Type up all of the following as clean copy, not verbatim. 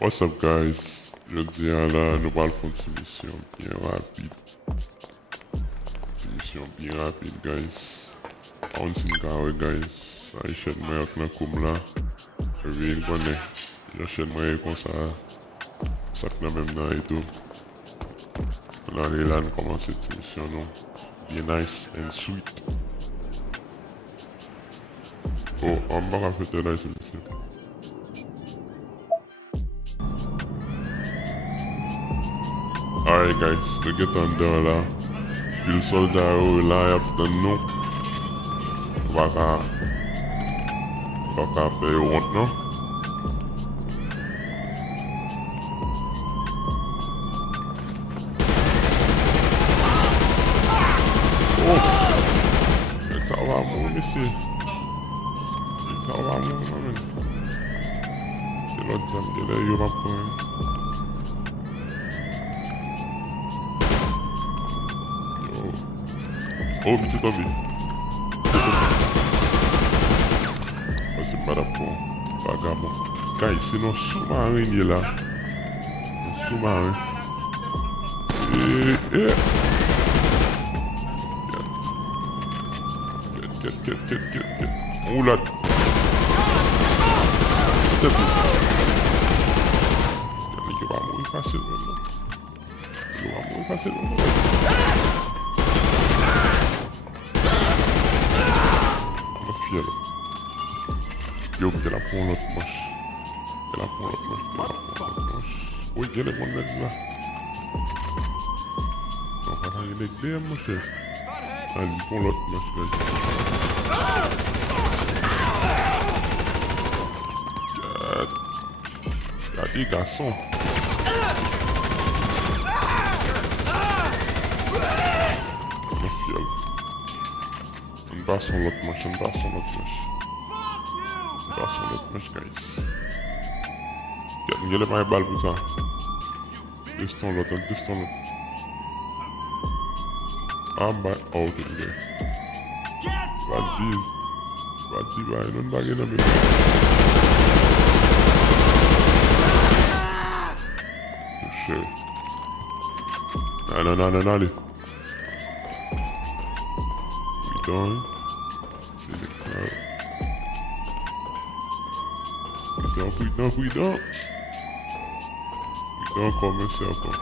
What's up guys? Je dis à la nous allons faire une mission bien rapide. Une mission bien rapide guys. On s'y carré guys. Achète moi avec la comme là. Je vais le connaître. J'achète moi comme ça. Ça que même dans et tout. On allait là nous commencer cette mission non. Bien nice and sweet. Oh, on va faire là cette mission. Alright guys, we get under là. Puis le soldat là, il a peut-être nous. Va faire honte non? Oh! Ça va mourir monsieur. Ça va mourir man. C'est l'autre zone qui est là, il va prendre. Oh, mais c'est tombé. Oh, c'est madame pour vagabond. Guys, c'est nos sous-marins il est là. Nos sous-marins. Et... Get. Oula. C'est tout. Il va mourir facilement. Il va mourir facilement. Fiel. Yo, mais la prend l'autre manche. Elle la prend l'autre manche. Oui, il y a les mondes là. On va aller avec des mon cher. Allez, prend l'autre manche. Regardez, garçon. On est fiel. On bat sur l'autre manche, guys. Il y a les mains balles pour ça. Destin l'autre. Ah bah, oh, ok. Vas-y, non baguette là, bébé. Chérie. Non, allez. Putain. C'est le cas. Putain. Putain, comme un serpent.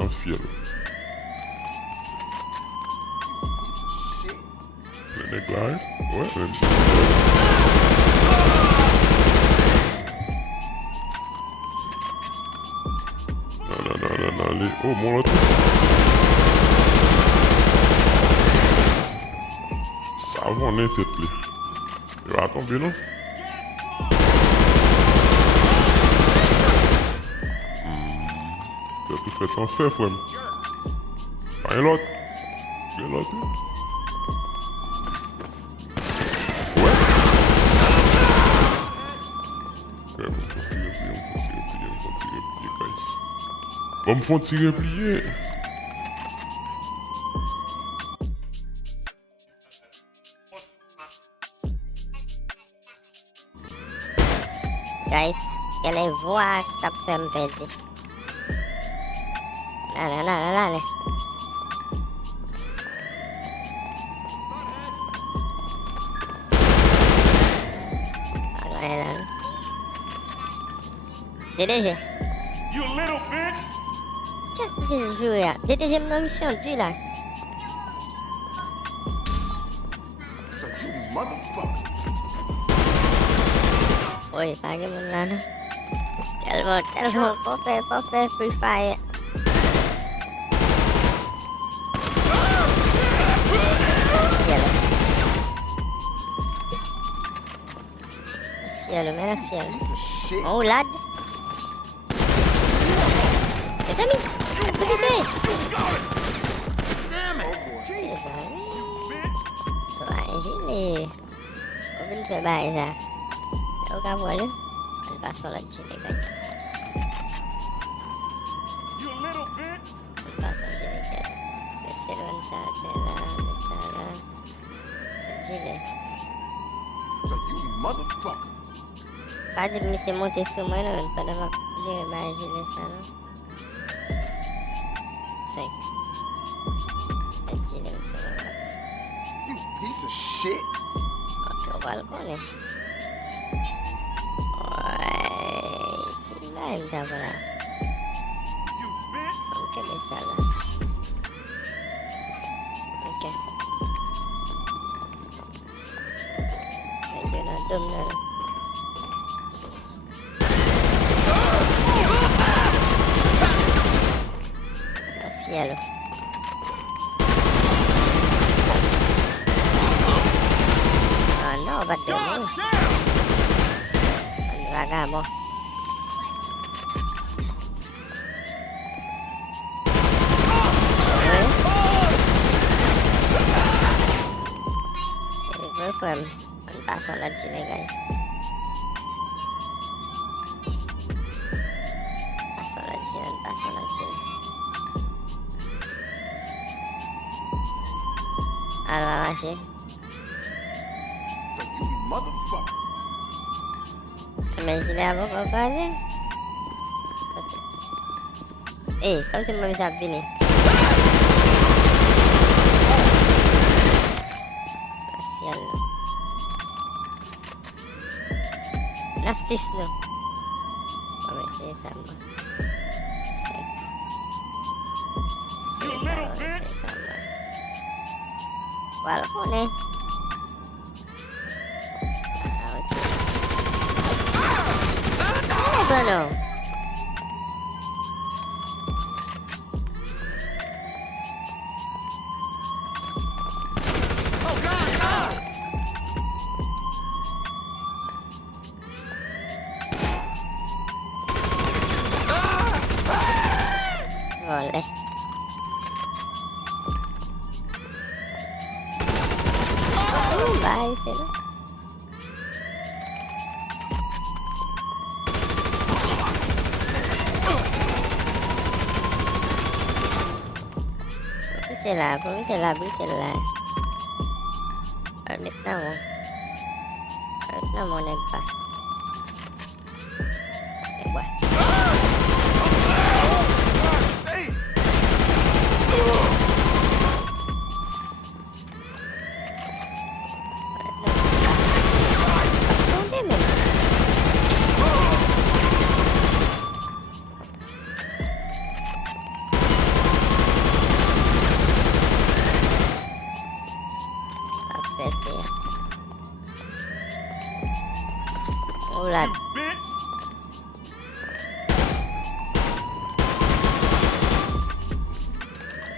Un fiel. Plein d'éclairs. Ouais, même. Non, allez. Oh, mon autre. Ça va, on est tête, là. Il va tomber, non? Tu as tout fait en fait, frère. Pas un l'autre. L'autre. Ouais. Ouais, bon, faut tirer plier, guys. Bon, me font tirer plier. Guys, quelle est voix que t'as fait me péter? Allez. DDG. You little bitch! Qu'est-ce que c'est ce jeu là? DDG me donne mission tu là. You motherfucker! Oui, pas que mon là. Tellement, pas fait Free Fire. Fiel, mais la fiel. Oh, lad. C'est ami. C'est ça va, j'ai on vient de faire bail ça. Au cas où, on va sur le chili, guys. On va sur le chili, guys. Le chili, ça, c'est là. gilet. You motherfucker. Pati mi se monte sou mwen nou, pa nan pa jere ba gilet sa nou. 5. Et gilet mi se mwen. You piece of shit. Ok, on va le konen. Alright. Ki ba em ta wala? You bitch. An kebe sa la. Ok. Medyo na dum na nou. Yellow. Oh no, ba't doon mo? Ang raga mo. Okay. Welcome. Ang paso lang sila guys. Paso lang sila. Ano ba kasi? You motherfucker. May sila ako kasi? Eh, kau cuma bisa ni. Kasihan lo. Nafsis lo. Kami saya sama. Saya sama. Walaupun eh. Bruno. Boleh. Bye sila. Sila. Armit na mo nagpa. Ewa. Ulat. Bitch.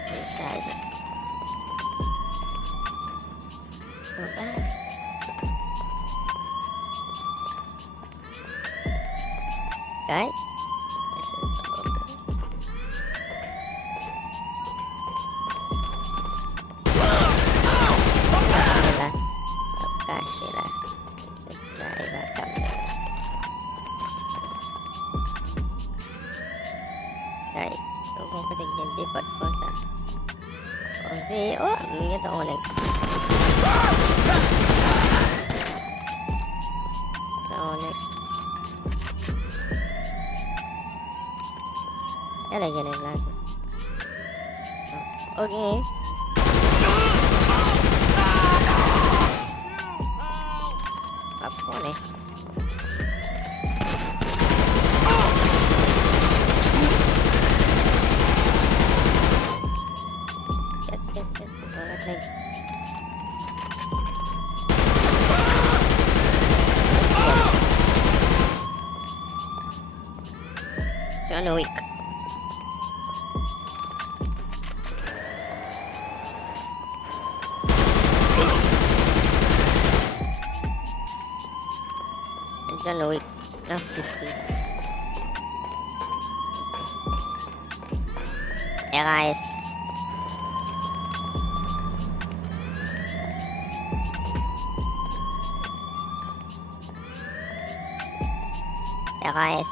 Suicide. Apa? Guys. Guys, huwag ko tignan dipot ko sa okay, oh, mingat ako ulit lagyan natin okay popcorn eh John Wick. John Wick. Nah, 50. Ya guys. Ya guys.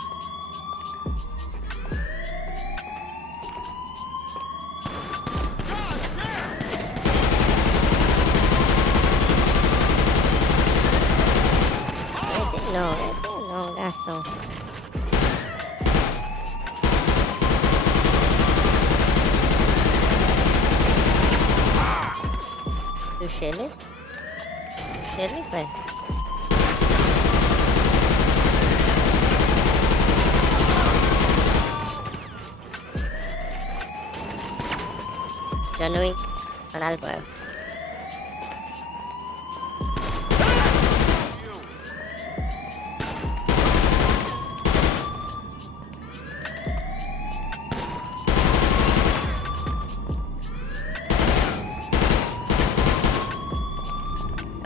touché lui. C'est lui, frère. John Wick, on a le preuve.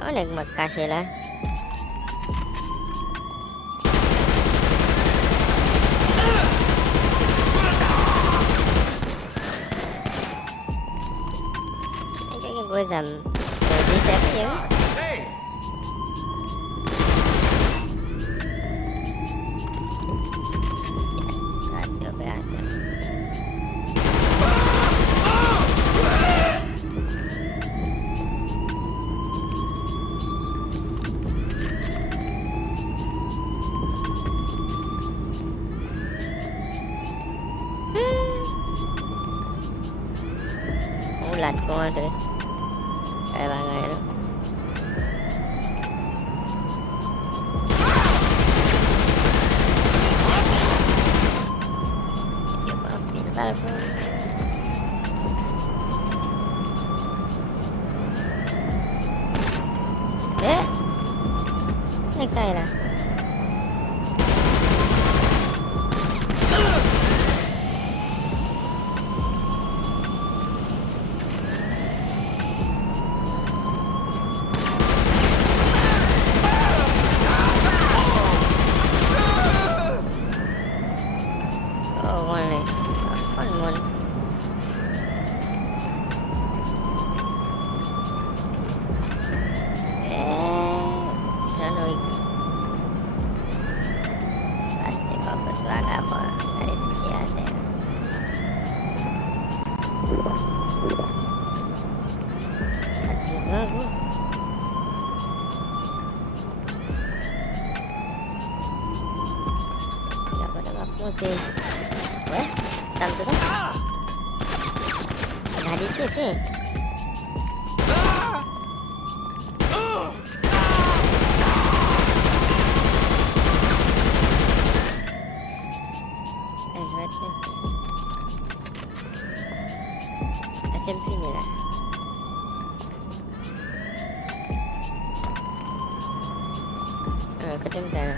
On est me caché là. Gue jam 17 ya. Berhasil, berhasil. Ulat ko nga ito eh. Kaya bagay ano. Pinapal po. Next tayo na. Oke. Weh, tanto kan? Ada dikit sih. SMP ni lah. Ketemu.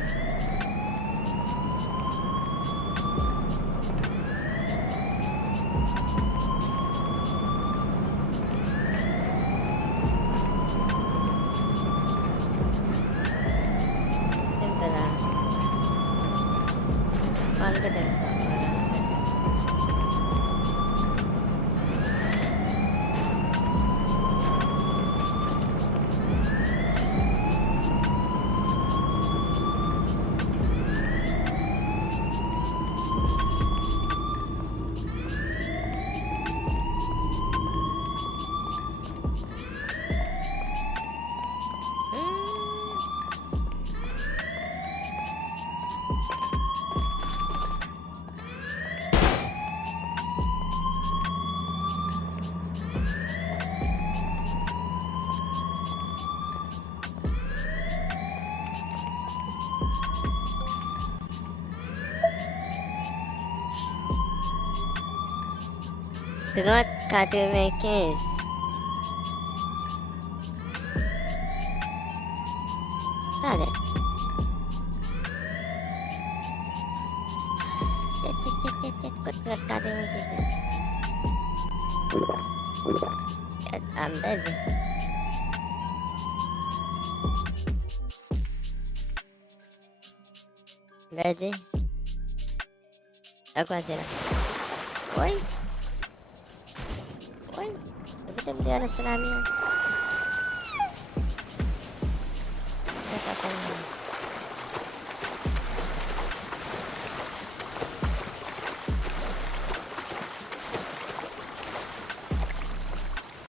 Droite, 95. Allez. Cek. Kut droite 95. Ambil sih. Vas-y. À quoi c'est là? Oui. Oui. Betul dia ada tsunami. Kita akan